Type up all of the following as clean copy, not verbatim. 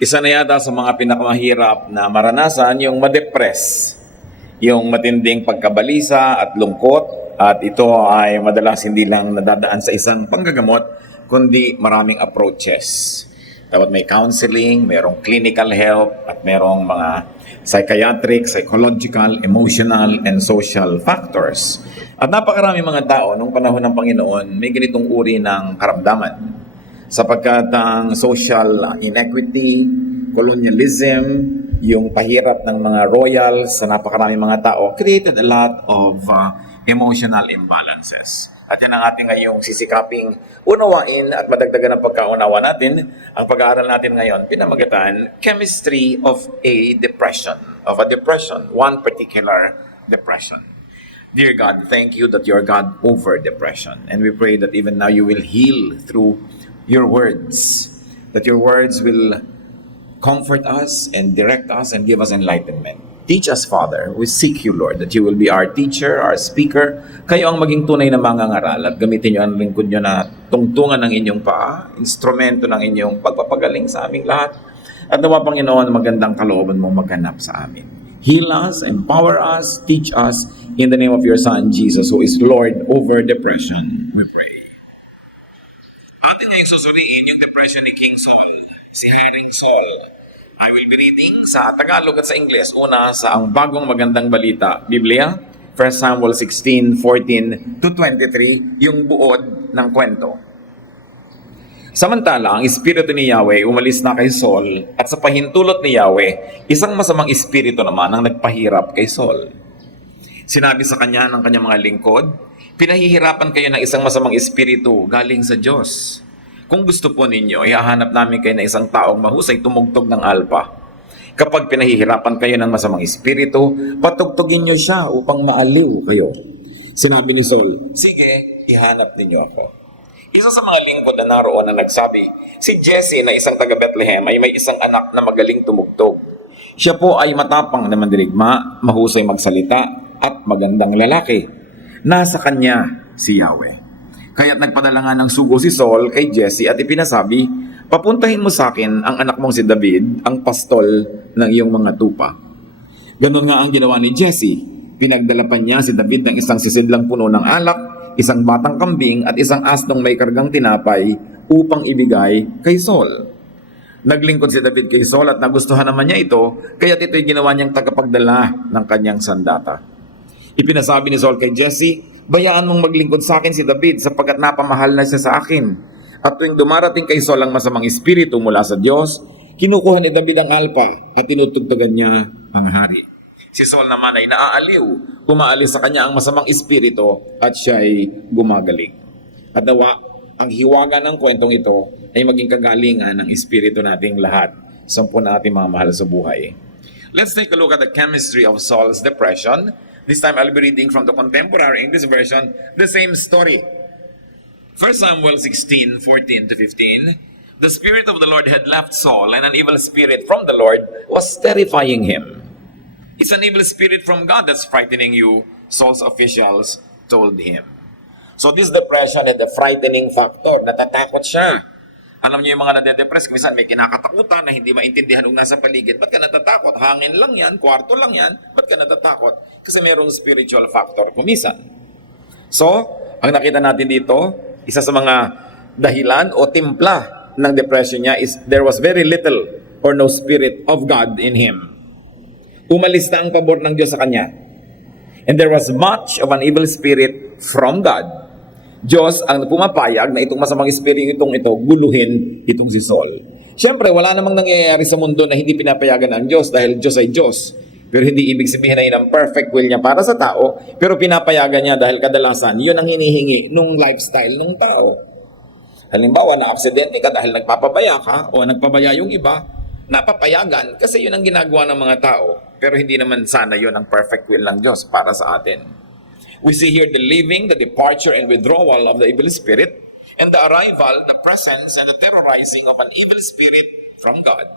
Isa na yata sa mga pinakamahirap na maranasan yung ma-depress, yung matinding pagkabalisa at lungkot, at ito ay madalas hindi lang nadadaan sa isang panggagamot, kundi maraming approaches. Dapat may counseling, merong clinical help, at merong mga psychiatric, psychological, emotional, and social factors. At napakarami mga tao nung panahon ng Panginoon may ganitong uri ng karamdaman. Sapagkat ang social inequity, colonialism, yung pahirap ng mga royals sa napakarami mga tao created a lot of emotional imbalances. At yan ang ating ngayong sisikaping unawain at madagdagan ng pagkaunawa natin. Ang pag-aaral natin ngayon, pinamagatan, Chemistry of a Depression, one particular depression. Dear God, thank you that you're God over depression. And we pray that even now you will heal through your words, that your words will comfort us and direct us and give us enlightenment. Teach us, Father. We seek you, Lord, that you will be our teacher, our speaker. Kayo ang maging tunay na mangangaral at gamitin nyo ang lingkod nyo na tungtungan ng inyong paa, instrumento ng inyong pagpapagaling sa aming lahat. At nawa, Panginoon, magandang kalooban mo maghanap sa amin. Heal us, empower us, teach us in the name of your Son, Jesus, who is Lord over depression. We pray. Atin ngayong susuriin yung depression ni King Saul, si Haring Saul. I will be reading sa Tagalog at sa Ingles. Una sa ang bagong magandang balita, Biblia, 1 Samuel 16:14 to 23, yung buod ng kwento. Samantala, ang espiritu ni Yahweh umalis na kay Saul at sa pahintulot ni Yahweh, isang masamang espiritu naman ang nagpahirap kay Saul. Sinabi sa kanya ng kanyang mga lingkod, pinahihirapan kayo ng isang masamang espiritu galing sa Diyos. Kung gusto po ninyo, ihahanap namin kayo na isang taong mahusay tumugtog ng alpa. Kapag pinahihirapan kayo ng masamang espiritu, patugtugin nyo siya upang maaliw kayo. Sinabi ni Saul, sige, ihanap ninyo ako. Isa sa mga lingkod na naroon na nagsabi, si Jesse na isang taga Bethlehem ay may isang anak na magaling tumugtog. Siya po ay matapang na mandirigma, mahusay magsalita, at magandang lalaki. Nasa kanya si Yahweh. Kaya't nagpadala nga ng sugo si Saul kay Jesse at ipinasabi, papuntahin mo sa akin ang anak mong si David, ang pastol ng iyong mga tupa. Ganon nga ang ginawa ni Jesse. Pinagdala pa niya si David ng isang sisidlang puno ng alak, isang batang kambing at isang asnong may kargang tinapay upang ibigay kay Saul. Naglingkod si David kay Saul at nagustuhan naman niya ito, kaya't ito'y ginawa niyang tagapagdala ng kanyang sandata. Ipinasabi ni Saul kay Jesse, bayaan mong maglingkod sa akin si David sapagkat napamahal na siya sa akin. At tuwing dumarating kay Saul ang masamang espiritu mula sa Diyos, kinukuha ni David ang alpa at tinutugtugan niya ang hari. Si Saul naman ay naaaliw, umaalis sa kanya ang masamang espiritu at siya ay gumagaling. At nawa, ang hiwaga ng kwentong ito ay maging kagalingan ng espiritu nating lahat, sampu na ating mga mahal sa buhay. Let's take a look at the chemistry of Saul's depression. This time I'll be reading from the contemporary English version, the same story. 1 Samuel 16:14 to 15. The Spirit of the Lord had left Saul, and an evil spirit from the Lord was terrifying him. It's an evil spirit from God that's frightening you, Saul's officials told him. So this depression had a frightening factor. Natatakot siya. Alam niyo yung mga nade-depress, minsan may kinakatakutan na hindi maintindihan kung nasa paligid. Ba't ka natatakot? Hangin lang yan, kwarto lang yan. Ba't ka natatakot? Kasi mayroong spiritual factor kumisan. So, ang nakita natin dito, isa sa mga dahilan o timpla ng depression niya is there was very little or no spirit of God in him. Umalis na ang pabor ng Diyos sa kanya. And there was much of an evil spirit from God. Diyos ang pumapayag na itong masamang espiritu ito, guluhin itong si Saul. Siyempre, wala namang nangyayari sa mundo na hindi pinapayagan ng Diyos dahil Diyos ay Diyos. Pero hindi ibig sabihin na yun ang perfect will niya para sa tao, pero pinapayagan niya dahil kadalasan, yun ang hinihingi nung lifestyle ng tao. Halimbawa, na-aksidente ka dahil nagpapabaya ka o nagpabaya yung iba, napapayagan kasi yun ang ginagawa ng mga tao. Pero hindi naman sana yun ang perfect will ng Diyos para sa atin. We see here the leaving, the departure, and withdrawal of the evil spirit, and the arrival, the presence, and the terrorizing of an evil spirit from God.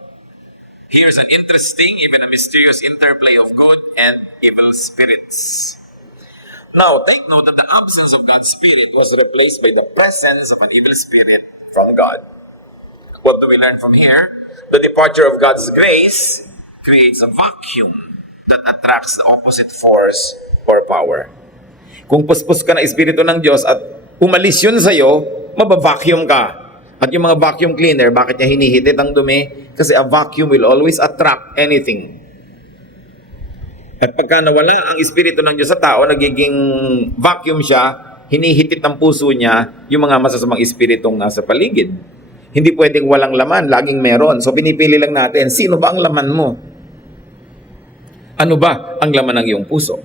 Here's an interesting, even a mysterious interplay of good and evil spirits. Now, take note that the absence of God's Spirit was replaced by the presence of an evil spirit from God. What do we learn from here? The departure of God's grace creates a vacuum that attracts the opposite force or power. Kung puspos ka na Espiritu ng Diyos at umalis yun sa'yo, mabavacuum ka. At yung mga vacuum cleaner, bakit niya hinihitit ang dumi? Kasi a vacuum will always attract anything. At pagka nawala ang Espiritu ng Diyos sa tao, nagiging vacuum siya, hinihitit ng puso niya yung mga masasamang espiritong nasa paligid. Hindi pwedeng walang laman, laging meron. So pinipili lang natin, sino ba ang laman mo? Ano ba ang laman ng iyong puso?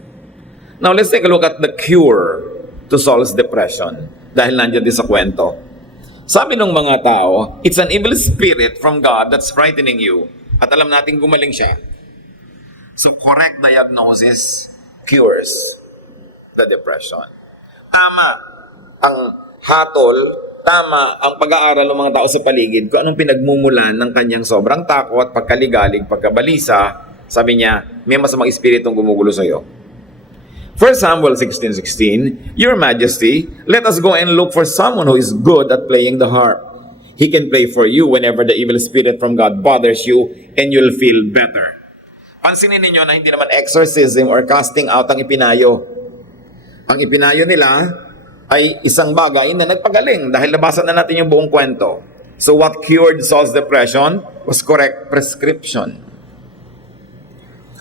Now let's take a look at the cure to Saul's depression. Dahil nandiyan din sa kwento. Sabi ng mga tao, it's an evil spirit from God that's frightening you. At alam natin gumaling siya. So correct diagnosis cures the depression. Tama ang hatol, tama ang pag-aaral ng mga tao sa paligid kung anong pinagmumulan ng kanyang sobrang takot, pagkaligalig, pagkabalisa. Sabi niya, may masamang espiritong gumugulo sa iyo. 1 Samuel 16:16, Your Majesty, let us go and look for someone who is good at playing the harp. He can play for you whenever the evil spirit from God bothers you and you'll feel better. Pansinin ninyo na hindi naman exorcism or casting out ang ipinayo. Ang ipinayo nila ay isang bagay na nagpagaling dahil nabasa na natin yung buong kwento. So what cured Saul's depression was correct prescription.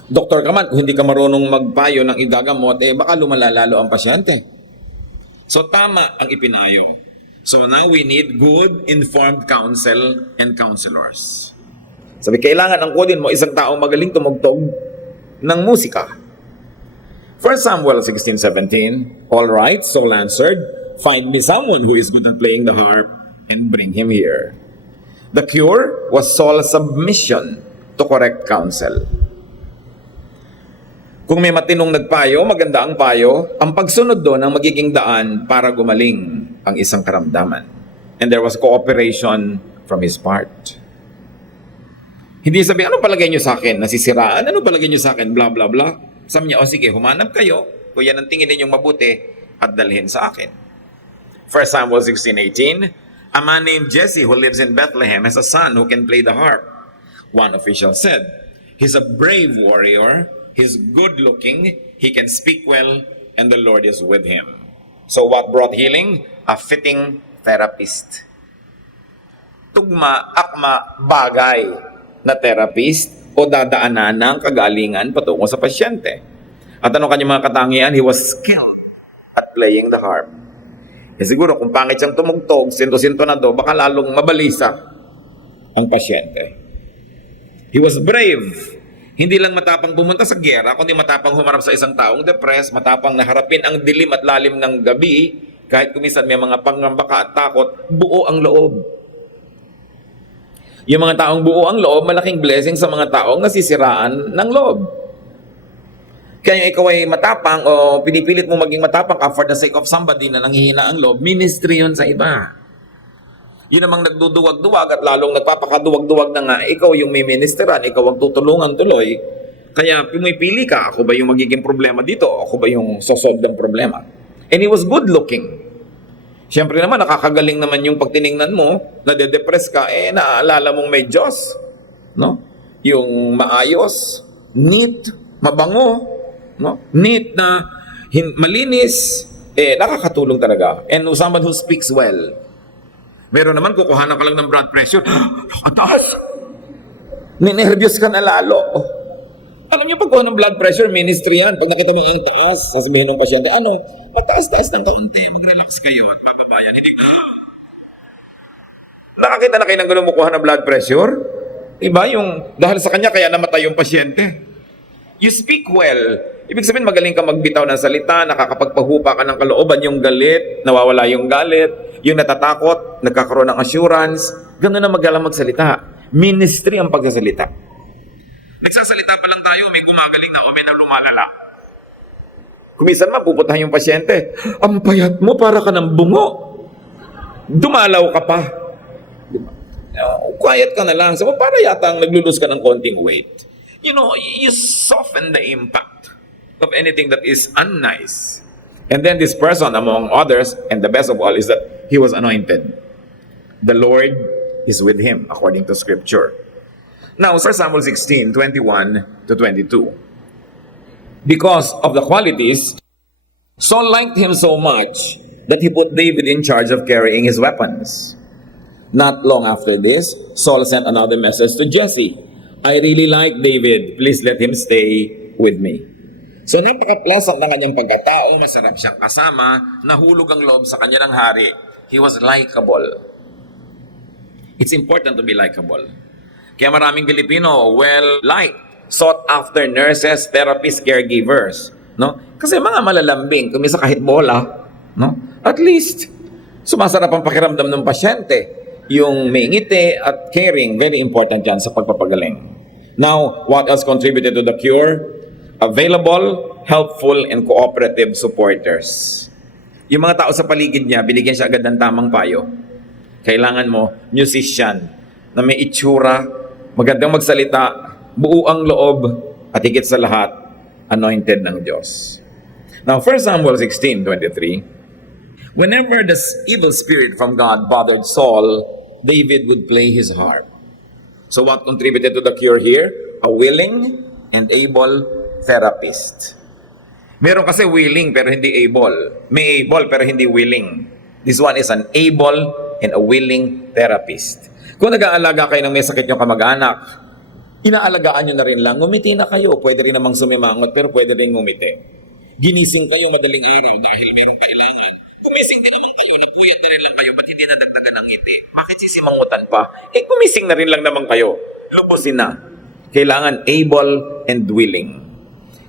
Doktor ka man, kung hindi ka marunong magpayo ng igagamot, baka lumala lalo ang pasyente. So tama ang ipinayo. So now we need good, informed counsel and counselors. Sabi, kailangan ang kudin mo isang taong magaling tumugtog ng musika. 1 Samuel 16:17, All right, Saul answered, find me someone who is good at playing the harp and bring him here. The cure was Saul's submission to correct counsel. Kung may matinong nagpayo, maganda ang payo, ang pagsunod doon ang magiging daan para gumaling ang isang karamdaman. And there was cooperation from his part. Hindi sabi, ano palagay nyo sa akin? Nasisiraan? Ano palagay nyo sa akin? Blah, blah, blah. Sabi niya, sige, humanap kayo. Kung yan ang tingin ninyong mabuti, at dalhin sa akin. 1 Samuel 16:18, a man named Jesse who lives in Bethlehem has a son who can play the harp. One official said, he's a brave warrior, he's good-looking, he can speak well, and the Lord is with him. So what brought healing? A fitting therapist. Tugma, akma, bagay na therapist o dadaanan ng kagalingan patungo sa pasyente. At ano kanyang mga katangian? He was skilled at playing the harp. Siguro kung pangit siyang tumugtog, sinto-sinto na do, baka lalong mabalisa ang pasyente. He was brave. Hindi lang matapang pumunta sa giyera, kundi matapang humarap sa isang taong depressed, matapang naharapin ang dilim at lalim ng gabi, kahit kumisan may mga pangambaka at takot, buo ang loob. Yung mga taong buo ang loob, malaking blessing sa mga taong nasisiraan ng loob. Kaya yung ikaw ay matapang o pinipilit mo maging matapang ka for the sake of somebody na nanghihina ang loob, ministry yun sa iba. Yun namang nagduduwag-duwag at lalong nagpapakaduwag-duwag na nga, ikaw yung may ministeran, ikaw ang tutulungan tuloy. Kaya pumipili ka, ako ba yung magiging problema dito? Ako ba yung sosolve ng problema? And he was good looking. Siyempre naman, nakakagaling naman yung pagtiningnan mo, nade-depress ka, naaalala mong may Diyos. No? Yung maayos, neat, mabango, no? Neat na malinis, nakakatulong talaga. And someone who speaks well. Meron naman, kukuha ka lang ng blood pressure. Mataas! Ninervyos ka na lalo. Alam niyo, pagkuha ng blood pressure, ministry yan. Pag nakita mo ang taas, sasabihin ng pasyente, mataas-taas ng kaunti, mag-relax kayo at papabayan. Hindi, nakakita na kayo ng gano'n mukuha ng blood pressure? Diba? Dahil sa kanya, kaya namatay yung pasyente. You speak well. Ibig sabihin, magaling ka magbitaw ng salita, nakakapagpahupa ka ng kalooban, yung galit, nawawala yung galit, yung natatakot, nagkakaroon ng assurance, gano'n na magalang magsalita. Ministry ang pagsasalita. Nagsasalita pa lang tayo, may gumagaling na o may nalumalala. Kumisan mapupuntahan yung pasyente, ang payat mo, para ka ng bungo. Dumalaw ka pa. Diba? Quiet ka na lang. So, para yata naglulus ka ng konting weight. You know, you soften the impact of anything that is unnice. And then this person, among others, and the best of all, is that he was anointed. The Lord is with him, according to Scripture. Now, 1 Samuel 16:21-22. Because of the qualities, Saul liked him so much that he put David in charge of carrying his weapons. Not long after this, Saul sent another message to Jesse. I really like David. Please let him stay with me. So napaka-pleasant ng kanyang pagkatao, masarap siyang kasama, nahulog ang loob sa kanya ng hari. He was likable. It's important to be likable. Kaya maraming Pilipino, well-liked, sought after nurses, therapists, caregivers. No? Kasi mga malalambing, kumisa kahit bola, no? At least, sumasarap ang pakiramdam ng pasyente. Yung may ngiti at caring, very important yan sa pagpapagaling. Now, what else contributed to the cure? Available, helpful, and cooperative supporters. Yung mga tao sa paligid niya, binigyan siya agad ng tamang payo. Kailangan mo, musician, na may itsura, magandang magsalita, buo ang loob, at higit sa lahat, anointed ng Diyos. Now, 1 Samuel 16:23, whenever the evil spirit from God bothered Saul, David would play his harp. So what contributed to the cure here? A willing and able therapist. Meron kasi willing pero hindi able. May able pero hindi willing. This one is an able and a willing therapist. Kung nag-aalaga kayo ng may sakit yung kamag-anak, inaalagaan nyo na rin lang, ngumiti na kayo. Pwede rin namang sumimangot pero pwede rin ngumiti. Ginising kayo madaling araw dahil merong kailangan. Gumising din naman kayo, napuyat na rin lang kayo, ba't hindi nadagdagan ng ngiti? Bakit sisimangutan pa? Gumising na rin lang naman kayo. Lubusin na. Kailangan able and willing.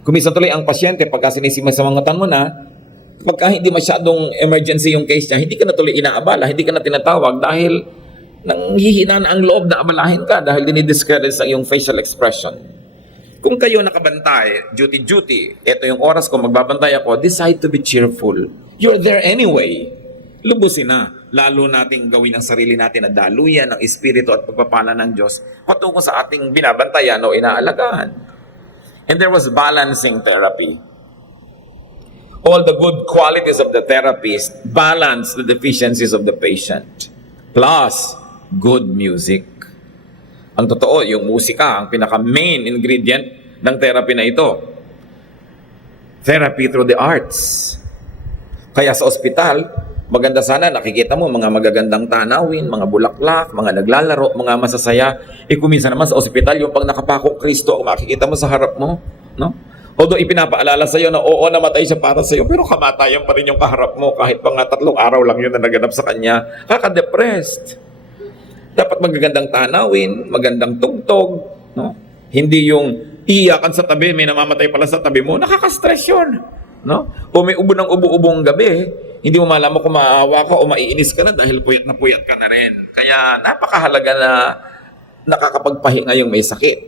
Kuminsan tuloy ang pasyente pagka sinisimangutan mo na, pagka hindi masyadong emergency yung case niya, hindi ka na tuloy inaabala, hindi ka na tinatawag dahil nanghihina na ang loob na abalahin ka dahil dinidiscourage sa iyong facial expression. Kung kayo nakabantay, duty, ito yung oras ko, magbabantay ako, decide to be cheerful. You're there anyway. Lubusin na. Lalo nating gawin ang sarili natin na daluyan ng Espiritu at pagpapala ng Diyos patungo sa ating binabantayan o inaalagaan. And there was balancing therapy. All the good qualities of the therapist balance the deficiencies of the patient. Plus, good music. Ang totoo, yung musika, ang pinaka-main ingredient ng therapy na ito. Therapy through the arts. Kaya sa ospital, maganda sana nakikita mo mga magagandang tanawin, mga bulaklak, mga naglalaro, mga masasaya. Kuminsan naman sa ospital, yung pag nakapakong Kristo, ang makikita mo sa harap mo. No? Although ipinapaalala sa iyo na oo, namatay siya para sa iyo, pero kamatayan pa rin yung kaharap mo kahit pa nga 3 araw lang yun na naganap sa kanya. Kaka-depressed. Dapat magagandang tanawin, magandang tugtog. No? Hindi yung iyakan sa tabi, may namamatay pala sa tabi mo. Nakaka-stress yun. No? O may ubo ng ubo-ubong gabi, hindi mo malaman kung maawa ka o maiinis ka na dahil puyat ka na rin. Kaya napakahalaga na nakakapagpahinga yung may sakit.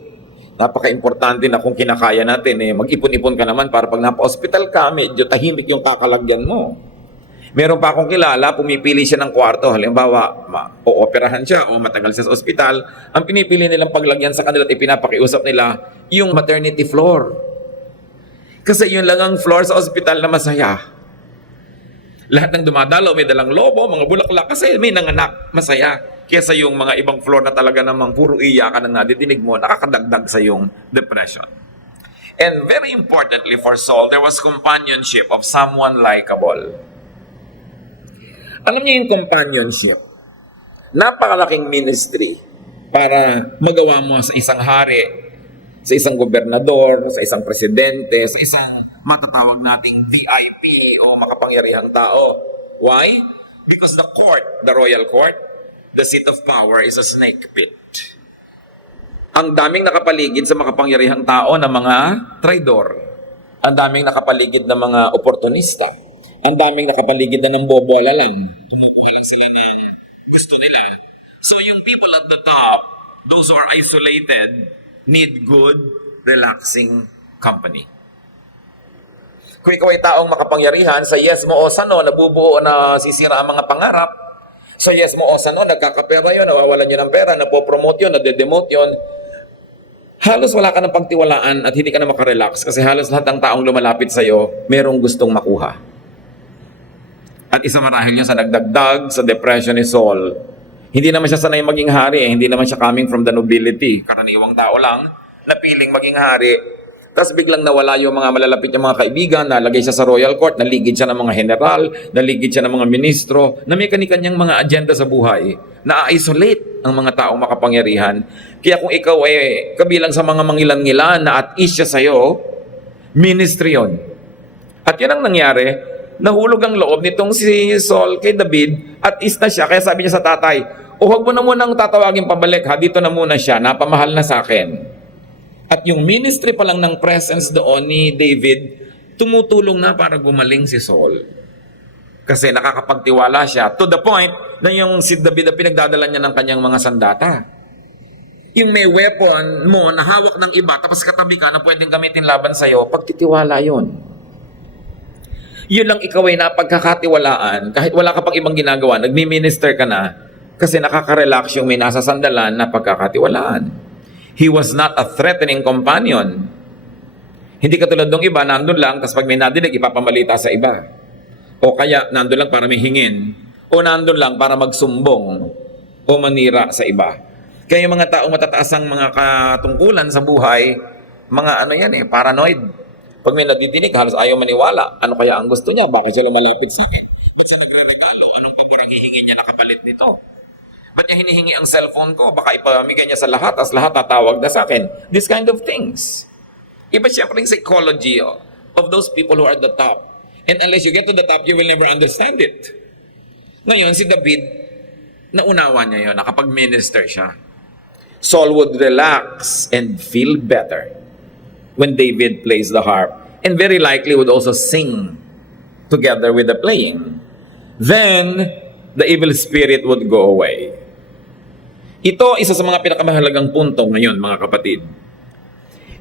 Napaka-importante na kung kinakaya natin, mag-ipon-ipon ka naman para pag napa-hospital ka, medyo tahimik yung kakalagyan mo. Meron pa akong kilala, pumipili siya ng kwarto. Halimbawa, o-operahan siya o matagal siya sa ospital. Ang pinipili nilang paglagyan sa kanila at ipinapakiusap nila, yung maternity floor. Kasi yun lang ang floor sa ospital na masaya. Lahat ng dumadalaw, may dalang lobo, mga bulaklak, kasi may nanganak, masaya. Kesa yung mga ibang floor na talaga namang puro iyakan ang nadidinig mo, nakakadagdag sa yung depression. And very importantly for Saul, there was companionship of someone likable. Alam niyo yung companionship, napakalaking ministry para magawa mo sa isang hari, sa isang gobernador, sa isang presidente, sa isang matatawag nating VIP o makapangyarihang tao. Why? Because the court, the royal court, the seat of power is a snake pit. Ang daming nakapaligid sa makapangyarihang tao na mga traidor. Ang daming nakapaligid na mga oportunista. Ang daming nakapaligid na ng bobola lang. Tumukuha lang sila na gusto nila. So yung people at the top, those who are isolated, need good, relaxing company. Kung ikaw ay taong makapangyarihan, sa yes mo o sa no, nabubuo na sisira ang mga pangarap. Sa yes mo o sa no, nagkakapera yun, nawawalan yun ng pera, napopromote yun, nade-demote yun. Halos wala ka ng pagtiwalaan at hindi ka na makarelax kasi halos lahat ng taong lumalapit sa'yo, merong gustong makuha. At isa marahil yun sa nagdagdag sa depression ni Saul, Hindi naman siya sanay maging hari, hindi naman siya coming from the nobility. Karaniwang tao lang na piling maging hari. Tapos biglang nawala yung mga malalapit ng mga kaibigan, nalagay siya sa royal court, naligid siya ng mga general, naligid siya ng mga ministro, na may kani-kanyang mga agenda sa buhay, na-isolate ang mga taong makapangyarihan. Kaya kung ikaw ay kabilang sa mga mangilan-ngilan na at is siya sa'yo, ministry yun. At yun ang nangyari, nahulog ang loob nitong si Saul kay David at is na siya. Kaya sabi niya sa tatay, o huwag mo na munang tatawagin pabalik ha, dito na muna siya, napamahal na sa akin. At yung ministry pa lang ng presence doon ni David, tumutulong na para gumaling si Saul. Kasi nakakapagtiwala siya to the point na yung si David na pinagdadala niya ng kanyang mga sandata. Yung may weapon mo na hawak ng iba tapos katabi ka na pwedeng gamitin laban sa'yo, pagtitiwala yun. Yun lang ikaw ay napagkakatiwalaan, kahit wala ka pang ibang ginagawa, nagmi-minister ka na, kasi nakaka-relax yung may nasa sandalan na pagkakatiwalaan. He was not a threatening companion. Hindi katulad ng iba, nandun lang, tapos pag may nadinig, ipapamalita sa iba. O kaya, nandun lang para may hingin, o nandun lang para magsumbong, o manira sa iba. Kaya yung mga taong matataas ang mga katungkulan sa buhay, mga ano yan paranoid. Pag may nadidinig, halos ayaw maniwala. Ano kaya ang gusto niya? Bakit siya lumalapit sa akin? At sa nagre-regalo, anong pabor ang hihingin niya nakapalit nito? Ba't niya hinihingi ang cellphone ko? Baka ipamigay niya sa lahat, as lahat tatawag na sa akin. This kind of things. Iba siyempre yung psychology of those people who are at the top. And unless you get to the top, you will never understand it. Ngayon, si David, naunawa niya yun, nakapag-minister siya. Saul would relax and feel better when David plays the harp. And very likely would also sing together with the playing. Then, the evil spirit would go away. Ito, isa sa mga pinakamahalagang punto ngayon, mga kapatid.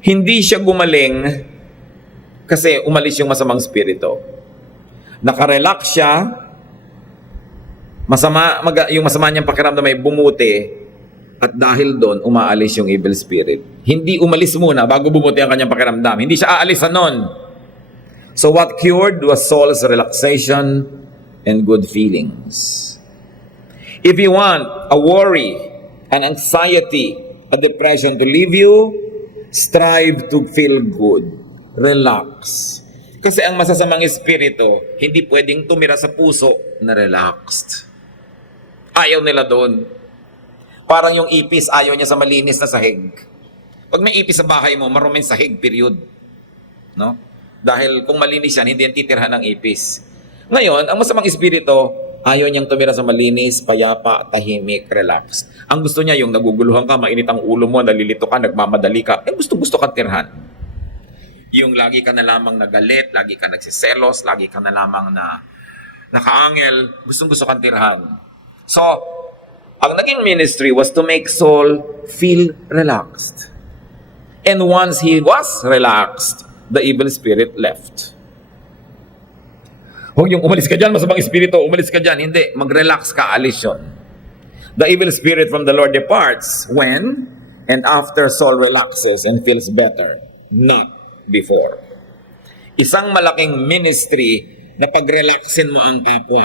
Hindi siya gumaling kasi umalis yung masamang spirito. Nakarelax siya, yung masama niyang pakiramdam ay bumuti, at dahil doon, umaalis yung evil spirit. Hindi umalis muna bago bumuti ang kanyang pakiramdam. Hindi siya aalisan nun. So what cured was Saul's relaxation and good feelings. If you want a worry, an anxiety, a depression to leave you, strive to feel good. Relax. Kasi ang masasamang espiritu, hindi pwedeng tumira sa puso na relaxed. Ayaw nila doon. Parang yung ipis, ayaw niya sa malinis na sahig. Pag may ipis sa bahay mo, maruming sahig, period. No? Dahil kung malinis yan, hindi yan titirhan ng ipis. Ngayon, ang masamang espiritu, ayaw niyang tumira sa malinis, payapa, tahimik, relaxed. Ang gusto niya yung naguguluhan ka, mainit ang ulo mo, nalilito ka, nagmamadali ka, gusto kang tirhan. Yung lagi ka na lamang nagalit, lagi ka nagsiselos, lagi ka na lamang na nakaangel, gusto kang tirhan. So, ang naging ministry was to make Saul feel relaxed. And once he was relaxed, the evil spirit left. Huwag yung umalis ka dyan, masamang espiritu, umalis ka dyan. Hindi, mag-relax ka, alis yun. The evil spirit from the Lord departs when and after Saul relaxes and feels better, not before. Isang malaking ministry na pag-relaxin mo ang kapwa.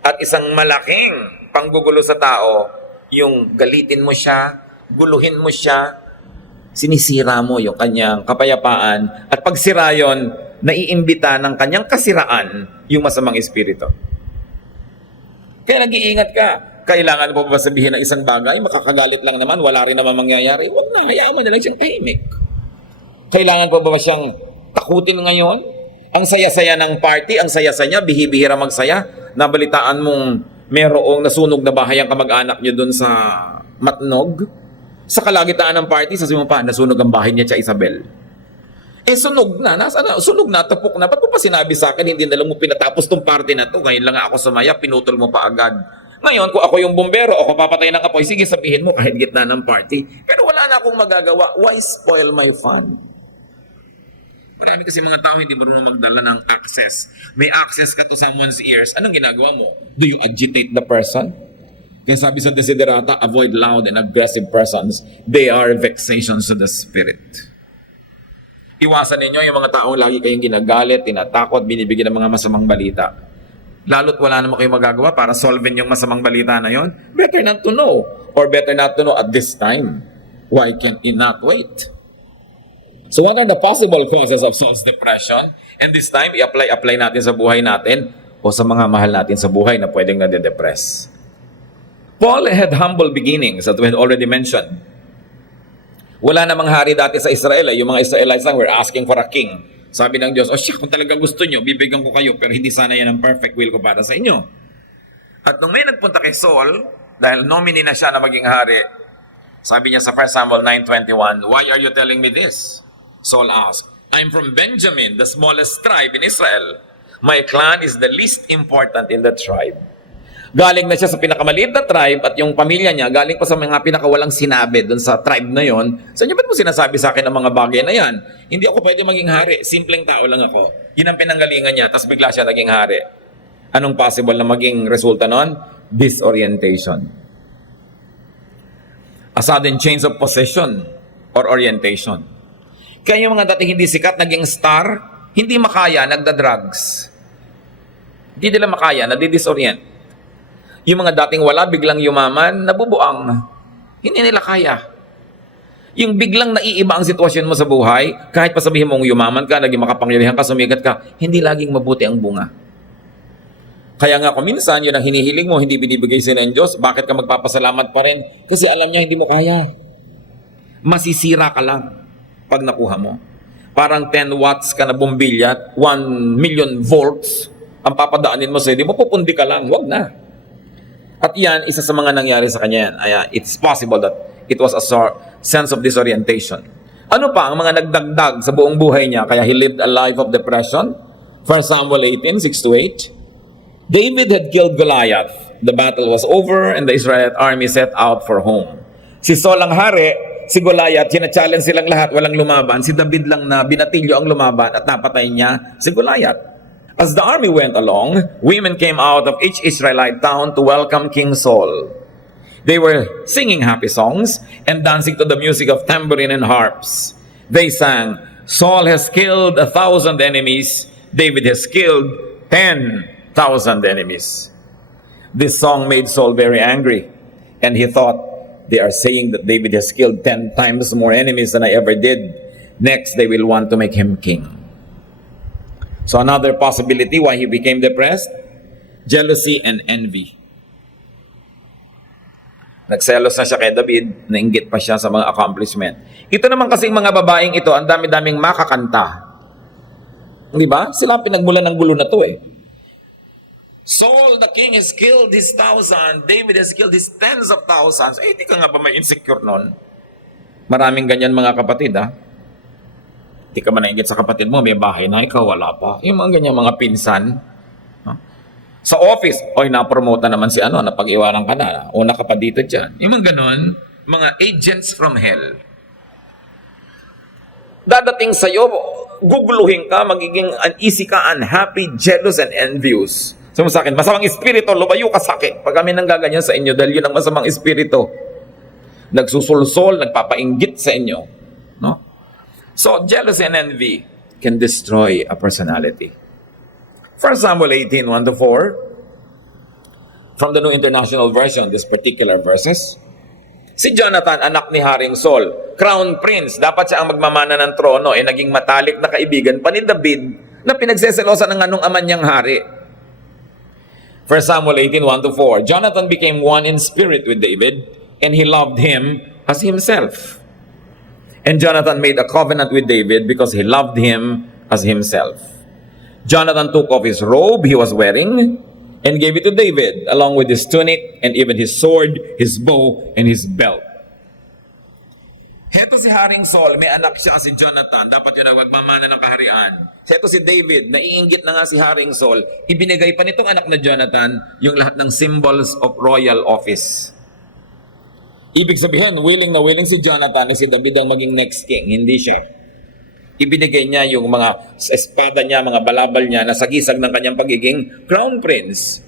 At isang malaking panggugulo sa tao, yung galitin mo siya, guluhin mo siya, sinisira mo yung kanyang kapayapaan, at pag sira yun, naiimbita ng kanyang kasiraan yung masamang espiritu. Kaya nag-iingat ka. Kailangan mo ba sabihin ng isang bagay, makakagalit lang naman, wala rin naman mangyayari? Huwag na, hayaan mo na lang siyang tahimik. Kailangan pa ba siyang takutin ngayon? Ang saya-saya ng party, ang saya-saya niya, bihibihira magsaya. Nabalitaan mong merong nasunog na bahay ang kamag-anak niyo doon sa Matnog. Sa kalagitaan ng party, sasabihin mo pa, nasunog ang bahay niya, Isabel. Sunog na. Sunog na, tapok na. Ba't mo pa sinabi sa akin, hindi na lang mo pinatapos tong party na to? Ngayon lang ako sumaya, pinutol mo pa agad. Ngayon, kung ako yung bumbero, ako papatay ng apoy, sige sabihin mo kahit gitna ng party. Pero wala na akong magagawa. Why spoil my fun? Marami kasi mga tao hindi marunong magdala ng access. May access ka to someone's ears. Anong ginagawa mo? Do you agitate the person? Kaya sabi sa Desiderata, avoid loud and aggressive persons. They are vexations to the spirit. Iwasan ninyo yung mga taong lagi kayong ginagalit, tinatakot, binibigyan ng mga masamang balita. Lalo't wala naman kayo magagawa para solvein yung masamang balita na yon. Better not to know. Or better not to know at this time. Why can it not wait? So what are the possible causes of Saul's depression? And this time, i-apply natin sa buhay natin o sa mga mahal natin sa buhay na pwedeng nade-depress. Paul had humble beginnings that we had already mentioned. Wala namang hari dati sa Israel. Yung mga Israelites lang were asking for a king. Sabi ng Diyos, kung talagang gusto nyo, bibigyan ko kayo, pero hindi sana yan ang perfect will ko para sa inyo. At nung may nagpunta kay Saul, dahil nominee na siya na maging hari, sabi niya sa 1 Samuel 9:21, "Why are you telling me this?" Saul asked, "I'm from Benjamin, the smallest tribe in Israel. My clan is the least important in the tribe." Galing na siya sa pinakamaliit na tribe at yung pamilya niya, galing pa sa mga pinakawalang sinabi doon sa tribe na yon. Sa inyo, ba't mo sinasabi sa akin ang mga bagay na yan? Hindi ako pwede maging hari. Simpleng tao lang ako. Yun ang pinanggalingan niya, tapos bigla siya naging hari. Anong possible na maging resulta nun? Disorientation. A sudden change of position or orientation. Kaya yung mga dating hindi sikat, naging star, hindi makaya, nagda-drugs. Hindi nila makaya, nadidisorient. Yung mga dating wala, biglang yumaman, nabubuang. Hindi nila kaya. Yung biglang naiiba ang sitwasyon mo sa buhay, kahit pa sabihin mong yumaman ka, naging makapangyarihan ka, sumigat ka, hindi laging mabuti ang bunga. Kaya nga kung minsan, yun ang hinihiling mo, hindi binibigay sila ng Diyos, bakit ka magpapasalamat pa rin? Kasi alam niya hindi mo kaya. Masisira ka lang pag nakuha mo. Parang 10 watts ka na bumbilya, 1 million volts, ang papadaanin mo sa'yo, di mo pupundi ka lang, wag na. At yan, isa sa mga nangyari sa kanya yan. It's possible that it was a sense of disorientation. Ano pa ang mga nagdagdag sa buong buhay niya kaya he lived a life of depression? 1 Samuel 18:6-8. David had killed Goliath. The battle was over and the Israelite army set out for home. Si Saul ang hari, si Goliath, challenge silang lahat, walang lumaban. Si David lang na binatilyo ang lumaban at napatay niya si Goliath. As the army went along, women came out of each Israelite town to welcome King Saul. They were singing happy songs and dancing to the music of tambourine and harps. They sang, "Saul has killed 1,000 enemies, David has killed 10,000 enemies." This song made Saul very angry, and he thought, they are saying that David has killed 10 times more enemies than I ever did. Next, they will want to make him king. So another possibility why he became depressed, jealousy and envy. Nagselos na siya kay David, nainggit pa siya sa mga accomplishment. Ito naman kasing mga babaeng ito, ang dami-daming makakanta. Di ba? Sila ang pinagmulan ng gulo na to eh. Saul, the king, has killed his 1,000. David has killed his tens of thousands. Di ka nga ba may insecure nun? Maraming ganyan mga kapatid ha. Di ka man nainggit sa kapatid mo, may bahay na, ikaw wala pa. Yung mga ganyan mga pinsan. Sa office, na-promote na naman si napag-iwanan ka na. Una ka pa dito dyan. Yung mga ganon, mga agents from hell. Dadating sa'yo, guguluhin ka, magiging uneasy ka, unhappy, jealous, and envious. Sabi mo sa akin, masamang espiritu, lumayo ka sa akin. Pag kami nang gaganyan sa inyo, dahil yun ang masamang espiritu. Nagsusulsol, nagpapainggit sa inyo. No? So, jealousy and envy can destroy a personality. 1 Samuel 18:1-4, from the New International Version, this particular verses. Si Jonathan, anak ni Haring Saul, crown prince, dapat siya ang magmamana ng trono, naging matalik na kaibigan pa ni David na pinagseselosan ng anong ama niyang hari. 1 Samuel 18:1-4, Jonathan became one in spirit with David, and he loved him as himself. And Jonathan made a covenant with David because he loved him as himself. Jonathan took off his robe he was wearing and gave it to David, along with his tunic and even his sword, his bow, and his belt. Heto si Haring Saul, may anak siya si Jonathan, dapat yun ang magmamana ng kaharian. Heto si David, naiinggit na nga si Haring Saul, ibinigay pa nitong anak na Jonathan yung lahat ng symbols of royal office. Ibig sabihin, willing na willing si Jonathan na si David ang maging next king, hindi siya. Ibinigay niya yung mga espada niya, mga balabal niya na sagisag ng kanyang pagiging crown prince.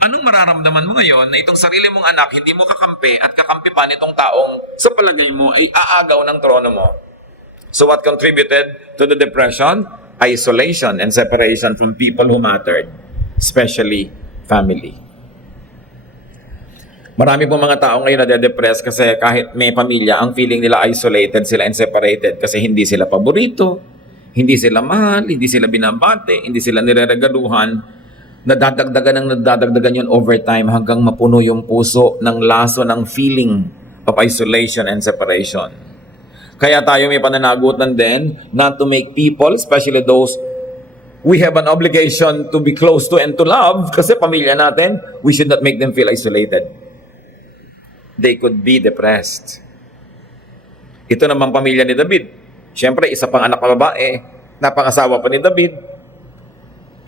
Anong mararamdaman mo ngayon na itong sarili mong anak hindi mo kakampi at kakampi pa nitong taong sa palagay mo ay aagaw ng trono mo? So what contributed to the depression? Isolation and separation from people who mattered. especially family. Marami pong mga tao ngayon na de-depress kasi kahit may pamilya, ang feeling nila isolated sila and separated kasi hindi sila paborito, hindi sila mahal, hindi sila binabate, hindi sila nireregaluhan. Nadadagdagan yun over time hanggang mapuno yung puso ng laso ng feeling of isolation and separation. Kaya tayo may pananagutan din not to make people, especially those we have an obligation to be close to and to love, kasi pamilya natin, we should not make them feel isolated. They could be depressed. Ito naman pamilya ni David. Siyempre, isa pang anak na babae, napangasawa pa ni David.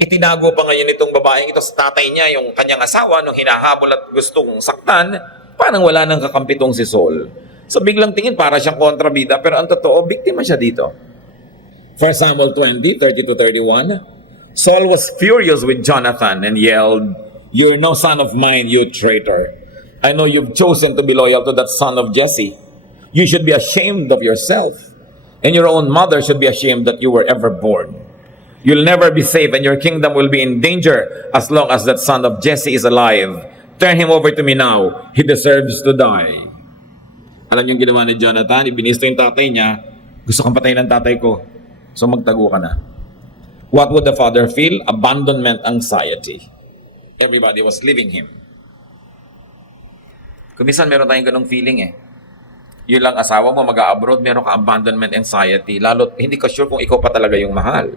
Itinago pa ngayon itong babaeng ito sa tatay niya, yung kanyang asawa, nung hinahabol at gustong saktan, parang wala nang kakampitong si Saul. So biglang tingin, para siyang kontrabida, pero ang totoo, biktima siya dito. 1 Samuel 20, 30-31, Saul was furious with Jonathan and yelled, "You're no son of mine, you traitor. I know you've chosen to be loyal to that son of Jesse. You should be ashamed of yourself, and your own mother should be ashamed that you were ever born. You'll never be safe and your kingdom will be in danger as long as that son of Jesse is alive. Turn him over to me now. He deserves to die." Alam niyo yung ginawa ni Jonathan? Ibinisto yung tatay niya. Gusto kang patayin ng tatay ko. So magtago ka na. What would the father feel? Abandonment anxiety. Everybody was leaving him. Kumisan meron tayong ganong feeling eh. Yun lang asawa mo mag-a-abroad, meron ka abandonment anxiety. Lalo hindi ka sure kung ikaw pa talaga yung mahal.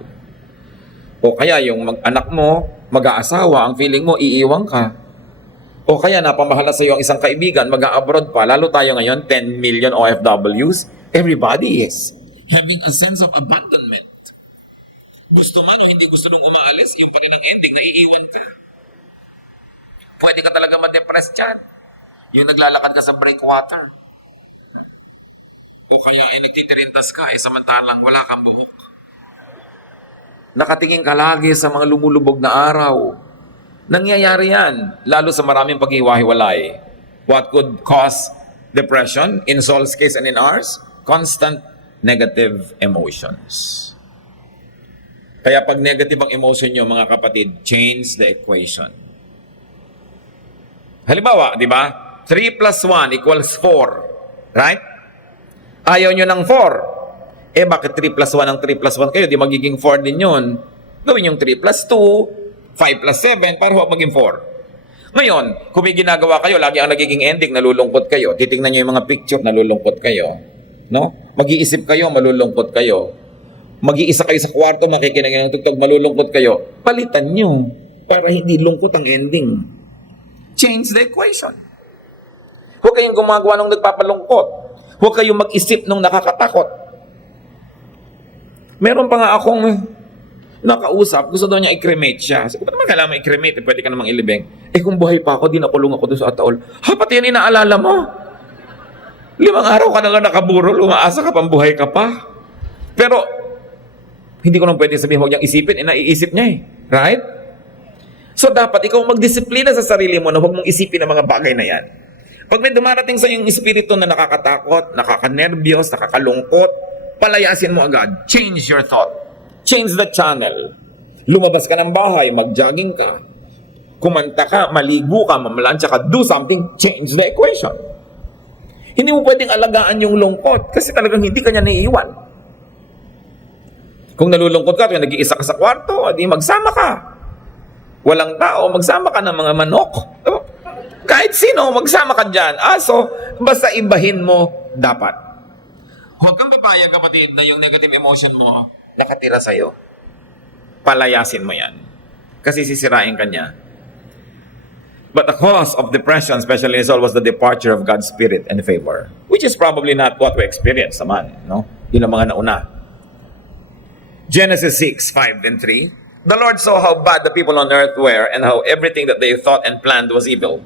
O kaya yung anak mo, mag-aasawa, ang feeling mo, iiwang ka. O kaya napamahala sa iyo ang isang kaibigan, mag-a-abroad pa. Lalo tayo ngayon, 10 million OFWs. Everybody is having a sense of abandonment. Gusto man o hindi gusto nung umaalis, yung pa rin ang ending, naiiwan ka. Pwede ka talaga ma-depress dyan. Yung naglalakad ka sa breakwater. O kaya ay nagtitirintas ka, samantalang wala kang buhok. Nakatingin ka lagi sa mga lumulubog na araw. Nangyayari yan, lalo sa maraming paghiwa-hiwalay. What could cause depression? In Saul's case and in ours, constant negative emotions. Kaya pag negative ang emotion nyo, mga kapatid, change the equation. Halimbawa, di ba? 3 plus 1 equals 4. Right? Ayaw nyo ng 4. Bakit 3 plus 1 ang 3 plus 1 kayo? Di magiging 4 din yun. Gawin yung 3 plus 2, 5 plus 7, para huwag maging 4. Ngayon, kung may ginagawa kayo, lagi ang nagiging ending, nalulungkot kayo. Titingnan nyo yung mga picture, nalulungkot kayo. No? Mag-iisip kayo, malulungkot kayo. Mag-iisa kayo sa kwarto, makikinig ng tugtog, malulungkot kayo. Palitan nyo para hindi lungkot ang ending. Change the equation. Huwag kayong gumagawa nung nagpapalungkot. Huwag kayong mag-isip nung nakakatakot. Meron pa nga akong nakausap, gusto daw niya i-cremate siya. Sabi ko, naman kailangan i-cremate, pwede ka namang ilibing. Kung buhay pa ako, di nakulong ako doon sa Ataol. Pati yan inaalala mo. 5 araw ka na nga nakaburo, umaasa ka pang buhay ka pa. Pero, hindi ko nang pwede sabihin, huwag niyang isipin, naiisip niya eh. Right? So, dapat ikaw magdisiplina sa sarili mo na huwag mong isipin ang mga bagay na yan. Pag may dumarating sa iyong espiritu na nakakatakot, nakakanervyos, nakakalungkot, palayasin mo agad. Change your thought. Change the channel. Lumabas ka ng bahay, mag-jogging ka. Kumanta ka, maligo ka, mamalansya ka, do something, change the equation. Hindi mo pwedeng alagaan yung lungkot kasi talagang hindi ka niya naiiwan. Kung nalulungkot ka, kung nag-iisa ka sa kwarto, di magsama ka. Walang tao, magsama ka ng mga manok. Kahit sino, magsama ka dyan. So, basta ibahin mo dapat. Huwag kang papayag, kapatid, na yung negative emotion mo nakatira sa'yo. Palayasin mo yan. Kasi sisirain ka niya. But the cause of depression, especially in Saul, was the departure of God's Spirit and favor. Which is probably not what we experience naman. No? Yun ang mga nauna. Genesis 6, 5 and 3. The Lord saw how bad the people on earth were and how everything that they thought and planned was evil.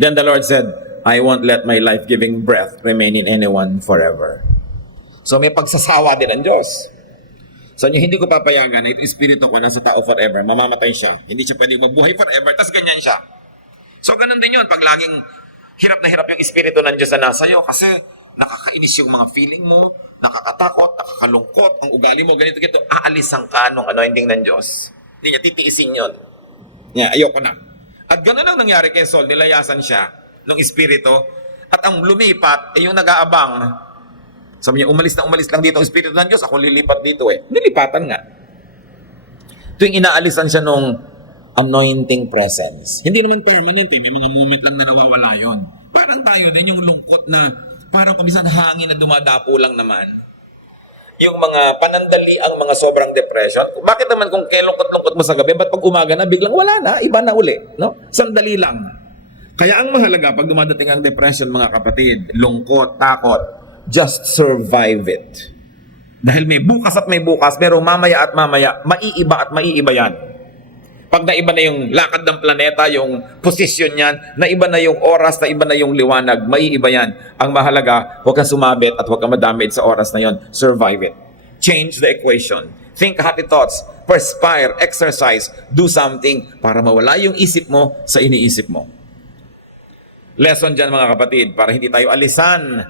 Then the Lord said, I won't let my life-giving breath remain in anyone forever. So may pagsasawa din ang Diyos. So hindi ko papayagan na ito espiritu ko nasa tao forever, mamamatay siya. Hindi siya pwedeng mabuhay forever, tas ganyan siya. So ganun din yun, pag laging hirap na hirap yung espiritu ng Diyos na nasa iyo kasi nakakainis yung mga feeling mo, nakakatakot, nakakalungkot, ang ugali mo, ganito, aaalisan ka nung anointing ng Diyos. Hindi niya titiisin yun. Yeah, ayoko na. At gano'n ang nangyari kay Saul, nilayasan siya ng espiritu, at ang lumipat ay yung nag-aabang. Sabi niya, umalis lang dito ang espiritu ng Diyos, ako lilipat dito eh. Nilipatan nga. Tuwing inaalisan siya nung anointing presence. Hindi naman permanent eh, may mga moment lang na nawawala yun. Parang tayo din yung lungkot na parang kumisan hangin na dumadapo lang naman. Yung mga panandali ang mga sobrang depression. Bakit naman kung lungkot-lungkot mo sa gabi, ba't pag umaga na, biglang wala na, iba na uli. No? Sandali lang. Kaya ang mahalaga, pag dumadating ang depression, mga kapatid, lungkot, takot, just survive it. Dahil may bukas at may bukas, pero mamaya at mamaya, maiiba at maiiba yan. Pag naiba na yung lakad ng planeta, yung posisyon niyan, naiba na yung oras, naiba na yung liwanag, maiiba yan. Ang mahalaga, huwag kang sumabit at huwag kang madamage sa oras na yon. Survive it. Change the equation. Think happy thoughts. Perspire, exercise, do something para mawala yung isip mo sa iniisip mo. Lesson dyan mga kapatid, para hindi tayo alisan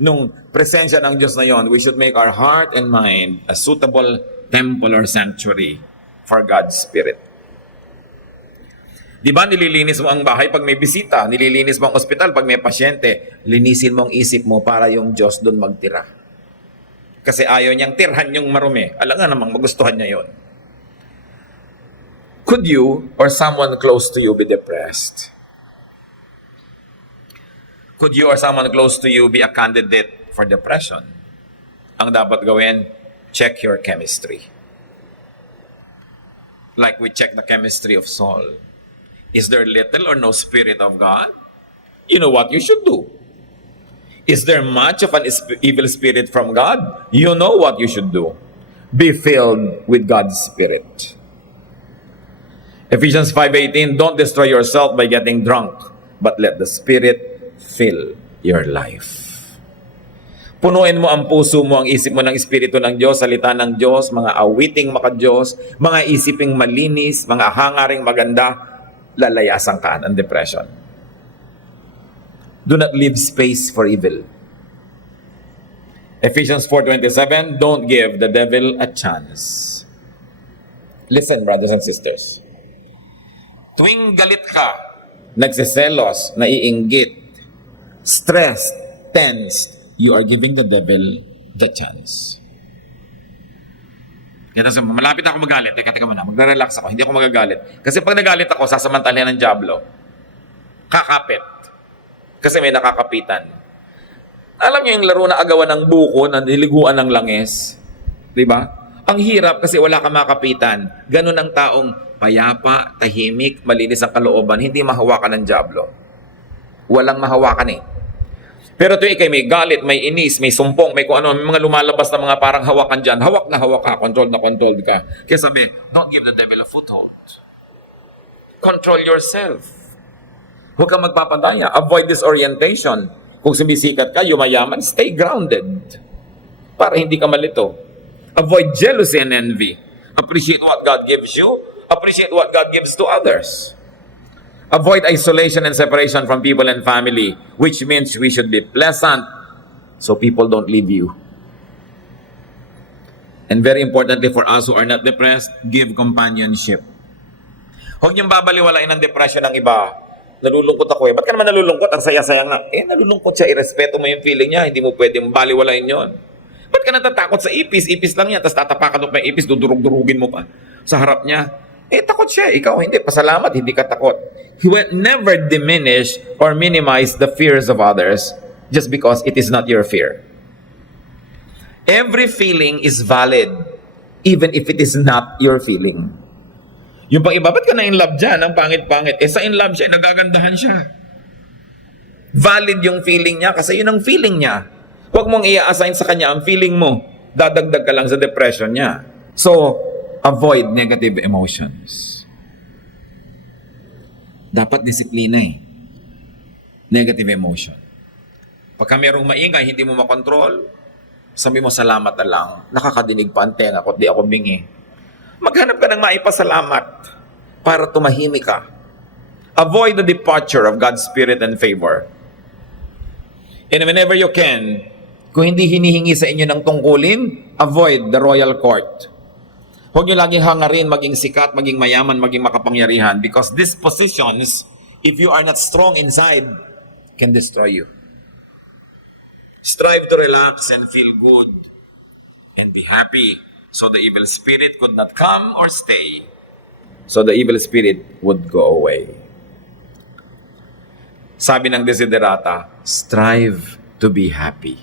nung presensya ng Diyos na yon, we should make our heart and mind a suitable temple or sanctuary for God's Spirit. Di ba nililinis mo ang bahay pag may bisita, nililinis mo ang ospital pag may pasyente, linisin mo ang isip mo para yung Diyos doon magtira. Kasi ayaw niyang tirhan yung marumi. Alam nga namang magustuhan niya yon. Could you or someone close to you be depressed? Could you or someone close to you be a candidate for depression? Ang dapat gawin, check your chemistry. Like we check the chemistry of Saul. Is there little or no Spirit of God? You know what you should do. Is there much of an evil spirit from God? You know what you should do. Be filled with God's Spirit. Ephesians 5:18, don't destroy yourself by getting drunk, but let the Spirit fill your life. Punuin mo ang puso mo, ang isip mo ng Espiritu ng Diyos, salita ng Diyos, mga awiting maka-Diyos, mga isiping malinis, mga hangaring maganda, lalayasan ka ng depression. Do not leave space for evil. Ephesians 4:27, don't give the devil a chance. Listen, brothers and sisters. Tuwing galit ka, nagsiselos, naiinggit, stressed, tensed, you are giving the devil the chance. Kaya sabi, malapit ako magalit. Teka muna, magre-relax ako. Hindi ako magagalit. Kasi pag nagalit ako, sasamantalahan ng dyablo. Kakapit. Kasi may nakakapitan. Alam niyo yung laro na agawan ng buko na niliguan ng langis? Diba? Ang hirap kasi wala ka makapitan. Ganun ang taong payapa, tahimik, malinis ang kalooban, hindi mahawakan ng dyablo. Walang mahawakan eh. Pero ito ikay may galit, may inis, may sumpong, may kung ano, may mga lumalabas na mga parang hawakan dyan. Hawak na hawak ka, controlled na controlled ka. Kaya sabi, don't give the devil a foothold. Control yourself. Huwag kang magpapadaya. Avoid disorientation. Kung sumisikat ka, yumayaman, stay grounded. Para hindi ka malito. Avoid jealousy and envy. Appreciate what God gives you. Appreciate what God gives to others. Avoid isolation and separation from people and family, which means we should be pleasant so people don't leave you. And very importantly for us who are not depressed, give companionship. Huwag niyong babaliwalain ang depression ng iba. Nalulungkot ako eh. Ba't ka naman nalulungkot? Ang saya-saya nga. Nalulungkot siya. Irespeto mo yung feeling niya. Hindi mo pwedeng baliwalain yon. Ba't ka natatakot sa ipis? Ipis lang yan. Tapos tatapakan mo pa yung ipis, dudurug-durugin mo pa sa harap niya. Takot siya. Ikaw, hindi. Pasalamat, hindi ka takot. He will never diminish or minimize the fears of others just because it is not your fear. Every feeling is valid even if it is not your feeling. Yung pang iba, ba't ka na in love dyan? Ang pangit-pangit. Sa in love siya, nagagandahan siya. Valid yung feeling niya kasi yun ang feeling niya. Huwag mong i-assign sa kanya ang feeling mo. Dadagdag ka lang sa depression niya. So, avoid negative emotions. Dapat disiplina eh. Negative emotion. Pagka merong maingay, hindi mo makontrol, sabi mo salamat na lang. Nakakadinig pa ang tenga ko, di ako bingi. Maghanap ka ng maipasalamat para tumahimik ka. Avoid the departure of God's Spirit and favor. And whenever you can, kung hindi hinihingi sa inyo ng tungkulin, avoid the royal court. Huwag nyo laging hangarin, maging sikat, maging mayaman, maging makapangyarihan, because these positions, if you are not strong inside, can destroy you. Strive to relax and feel good and be happy, so the evil spirit could not come or stay. So the evil spirit would go away. Sabi ng Desiderata, strive to be happy.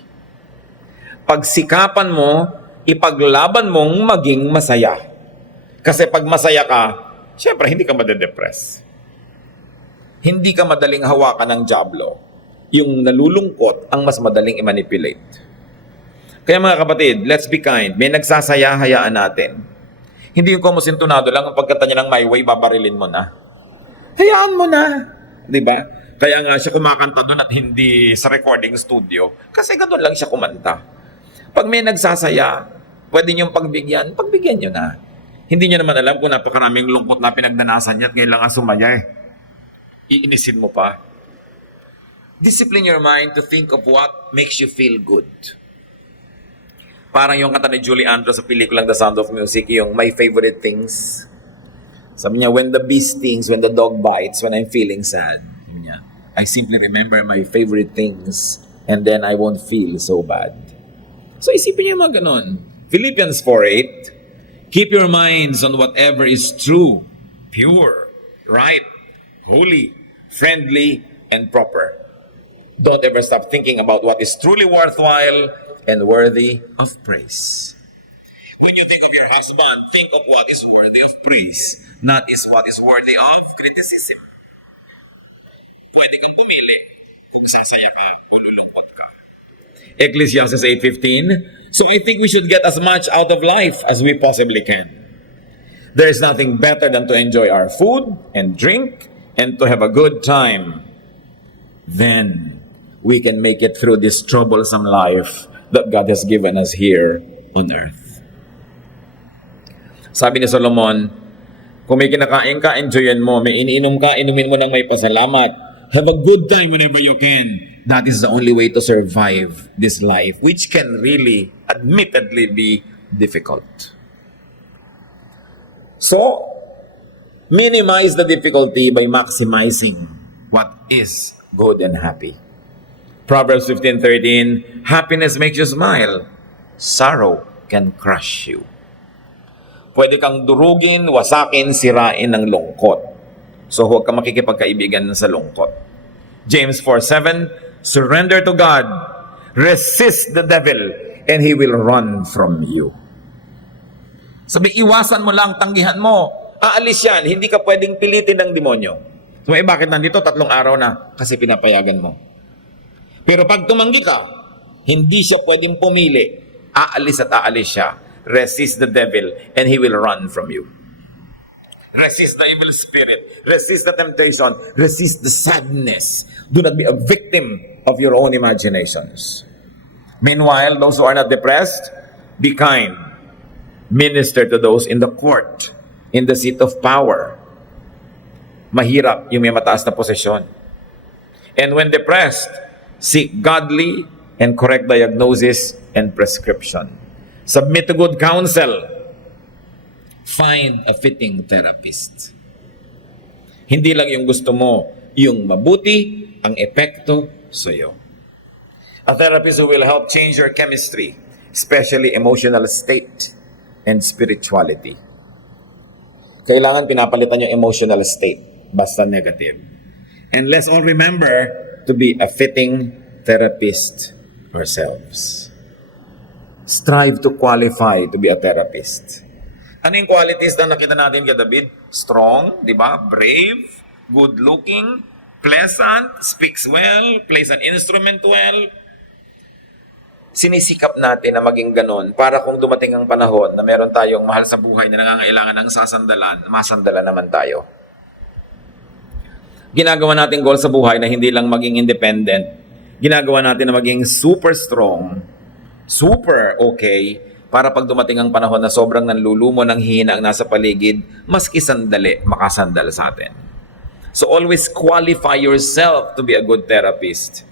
Pagsikapan mo, ipaglaban mong maging masaya. Kasi pag masaya ka, syempre hindi ka madedepress. Hindi ka madaling hawakan ng dyablo. Yung nalulungkot ang mas madaling i-manipulate. Kaya mga kapatid, let's be kind. May nagsasaya, hayaan natin. Hindi yung kumusintunado lang ang pagkatanya ng my way, babarilin mo na. Hayaan mo na. Di ba? Kaya nga siya kumakanta doon at hindi sa recording studio. Kasi ganoon lang siya kumanta. Pag may nagsasaya, pwede niyong pagbigyan nyo na. Hindi nyo naman alam kung napakaraming lungkot na pinagdanasan niya at ngayon lang ang sumaya eh. Iinisin mo pa. Discipline your mind to think of what makes you feel good. Parang yung kanta ni Julie Andrews sa pelikulang The Sound of Music, yung My Favorite Things. Sabi niya, when the bee stings, when the dog bites, when I'm feeling sad, niya, I simply remember my favorite things and then I won't feel so bad. So isipin niyo mga ganon. Philippians 4:8, keep your minds on whatever is true, pure, right, holy, friendly, and proper. Don't ever stop thinking about what is truly worthwhile and worthy of praise. When you think of your husband, think of what is worthy of praise, not is what is worthy of criticism. Pwede kang pumili kung sasaya ka o lulungkot ka. Ecclesiastes 8:15, so I think we should get as much out of life as we possibly can. There is nothing better than to enjoy our food and drink and to have a good time. Then we can make it through this troublesome life that God has given us here on earth. Sabi ni Solomon, kung may kinakain ka, enjoyin mo. May iniinom ka, inumin mo ng may pasalamat. Have a good time whenever you can. That is the only way to survive this life, which can really, admittedly, be difficult. So, minimize the difficulty by maximizing what is good and happy. Proverbs 15:13, happiness makes you smile. Sorrow can crush you. Pwede kang durugin, wasakin, sirain ng lungkot. So huwag ka makikipagkaibigan sa lungkot. James 4:7, surrender to God, resist the devil, and he will run from you. Sabi, iwasan mo lang, tanggihan mo. Aalis yan, hindi ka pwedeng pilitin ng demonyo. So, bakit nandito? 3 araw na, kasi pinapayagan mo. Pero pag tumanggi ka, hindi siya pwedeng pumili. Aalis at aalis siya. Resist the devil, and he will run from you. Resist the evil spirit. Resist the temptation. Resist the sadness. Do not be a victim of your own imaginations. Meanwhile, those who are not depressed, be kind. Minister to those in the court, in the seat of power. Mahirap yung may mataas na posisyon. And when depressed, seek godly and correct diagnosis and prescription. Submit to good counsel. Find a fitting therapist. Hindi lang yung gusto mo, yung mabuti ang epekto sa iyo. A therapist who will help change your chemistry, especially emotional state and spirituality. Kailangan pinapalitan yung emotional state, basta negative. And let's all remember to be a fitting therapist ourselves. Strive to qualify to be a therapist. Ano yung qualities na nakita natin kay David? Strong, di ba? Brave, good-looking, pleasant, speaks well, plays an instrument well. Sinisikap natin na maging ganon para kung dumating ang panahon na meron tayong mahal sa buhay na nangangailangan ng sasandalan, masandalan naman tayo. Ginagawa natin goal sa buhay na hindi lang maging independent. Ginagawa natin na maging super strong, super okay, para pag dumating ang panahon na sobrang nanlulumo ng hina ang nasa paligid, maski sandali, makasandal sa atin. So always qualify yourself to be a good therapist.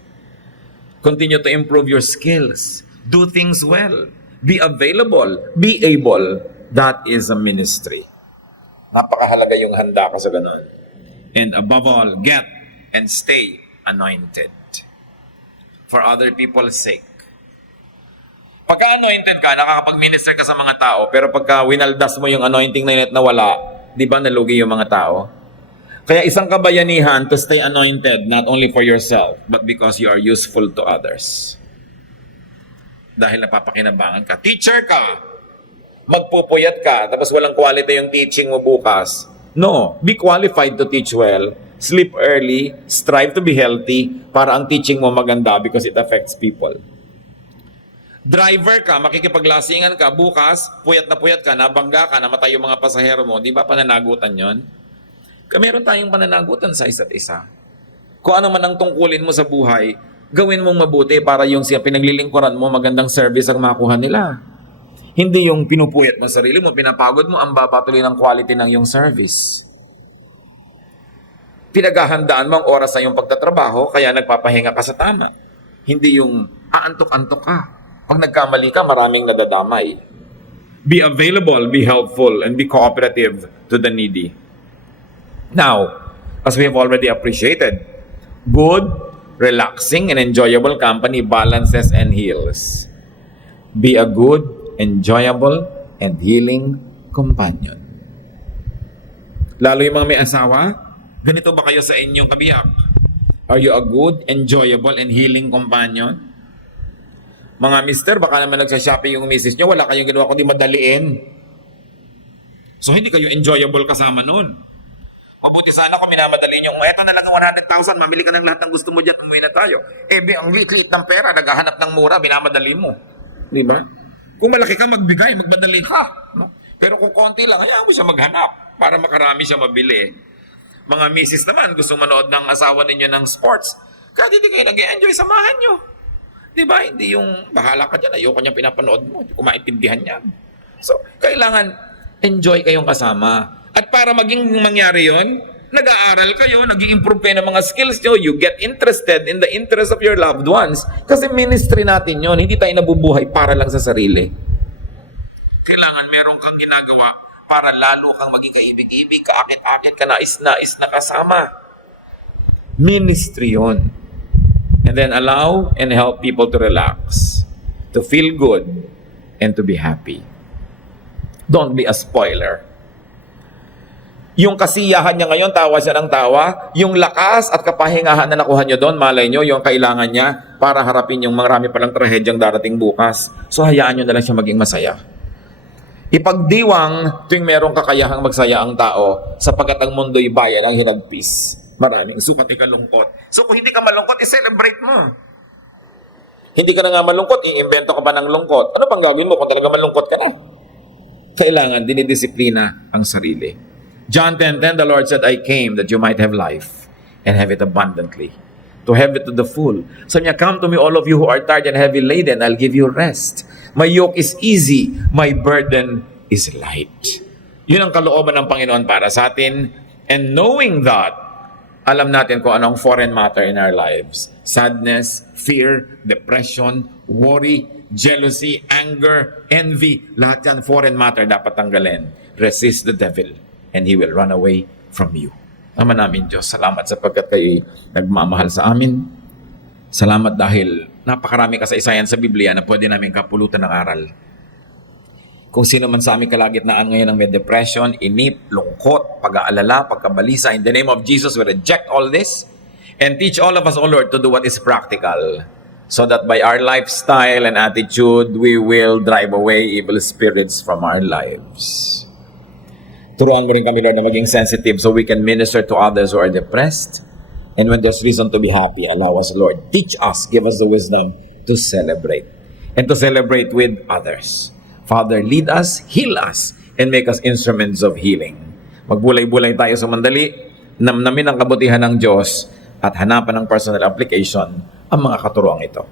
Continue to improve your skills. Do things well. Be available. Be able. That is a ministry. Napakahalaga yung handa ka sa ganun. And above all, get and stay anointed for other people's sake. Pagka anointed ka, nakakapag-minister ka sa mga tao, pero pagka winaldas mo yung anointing na yun at nawala, di ba nalugi yung mga tao? Kaya isang kabayanihan to stay anointed, not only for yourself, but because you are useful to others. Dahil napapakinabangan ka. Teacher ka, magpupuyat ka, tapos walang quality yung teaching mo bukas. No, be qualified to teach well, sleep early, strive to be healthy, para ang teaching mo maganda because it affects people. Driver ka, makikipaglasingan ka, bukas, puyat ka, nabangga ka, namatay yung mga pasahero mo, di ba pananagutan yon? Meron tayong pananagutan sa isa't isa. Kung ano man ang tungkulin mo sa buhay, gawin mong mabuti para yung siya pinaglilingkuran mo, magandang service ang makuha nila. Hindi yung pinupuyat mo sarili mo, pinapagod mo, ang baba tuloy ng quality ng yung service. Pinaghahandaan mo ang oras sa iyong pagtatrabaho, kaya nagpapahinga ka sa tama. Hindi yung aantok-antok ka. Pag nagkamali ka, maraming nadadamay. Be available, be helpful, and be cooperative to the needy. Now, as we have already appreciated, good, relaxing, and enjoyable company balances and heals. Be a good, enjoyable, and healing companion. Lalo yung mga may asawa, ganito ba kayo sa inyong kabiyak? Are you a good, enjoyable, and healing companion? Mga mister, baka naman nagsashopping yung misis nyo, wala kayong ginawa kundi madaliin. So hindi kayo enjoyable kasama nun. Mabuti sana kung minamadali nyo, eto na lang ang 100,000, mamili ka ng lahat ng gusto mo dyan, umuwi na tayo. Ang liit-liit ng pera, naghahanap ng mura, minamadali mo. Di ba? Kung malaki ka, magbigay, magmadali ka. No? Pero kung konti lang, hayaan mo siya maghanap para makarami siya mabili. Mga misis naman, gusto manood ng asawa ninyo ng sports, kaya hindi kayo nag-enjoy, samahan nyo. Di ba? Hindi yung bahala ka dyan, ayoko niya pinapanood mo, hindi ko maintindihan niya. So, kailangan enjoy kayong kasama. At para maging mangyari yon, nag-aaral kayo, nag-i-improve kayo ng mga skills nyo, you get interested in the interest of your loved ones. Kasi ministry natin yon, hindi tayo nabubuhay para lang sa sarili. Kailangan meron kang ginagawa para lalo kang maging kaibig-ibig, kaakit-akit, kanais-nais na kasama. Ministry yon. And then allow and help people to relax, to feel good, and to be happy. Don't be a spoiler. Yung kasiyahan niya ngayon, tawa siya ng tawa. Yung lakas at kapahingahan na nakuha niyo doon, malay niyo, yung kailangan niya para harapin yung marami palang trahedyang darating bukas. So hayaan niyo na lang siya maging masaya. Ipagdiwang tuwing merong kakayahang magsaya ang tao, sapagkat ang mundo'y bayan ang hinagpis. Maraming sukat ikalungkot. So kung hindi ka malungkot, i-celebrate mo. Hindi ka na nga malungkot, i-invento ka pa ng lungkot. Ano pang gagawin mo kung talaga malungkot ka na? Kailangan dinidisiplina ang sarili. John 10:10, the Lord said, I came that you might have life and have it abundantly. To have it to the full. Sabi niya, come to me all of you who are tired and heavy laden, I'll give you rest. My yoke is easy, my burden is light. Yun ang kalooban ng Panginoon para sa atin. And knowing that, alam natin kung anong foreign matter in our lives. Sadness, fear, depression, worry, jealousy, anger, envy. Lahat yan foreign matter dapat tanggalin. Resist the devil and he will run away from you. Ama namin Diyos, salamat sapagkat kayo nagmamahal sa amin. Salamat dahil napakarami kasaysayan sa Biblia na pwede namin kapulutan ng aral. Kung sino man sa aming kalagitnaan ngayon ang may depression, inip, lungkot, pag-aalala, pagkabalisa, in the name of Jesus, we reject all this and teach all of us, O Lord, to do what is practical so that by our lifestyle and attitude, we will drive away evil spirits from our lives. Turuan mo rin kami, Lord, na maging sensitive so we can minister to others who are depressed. And when there's reason to be happy, allow us, Lord. Teach us, give us the wisdom to celebrate. And to celebrate with others. Father, lead us, heal us, and make us instruments of healing. Magbulay-bulay tayo sa mandali, namnamin ang kabutihan ng Diyos, at hanapan ng personal application ang mga katuruang ito.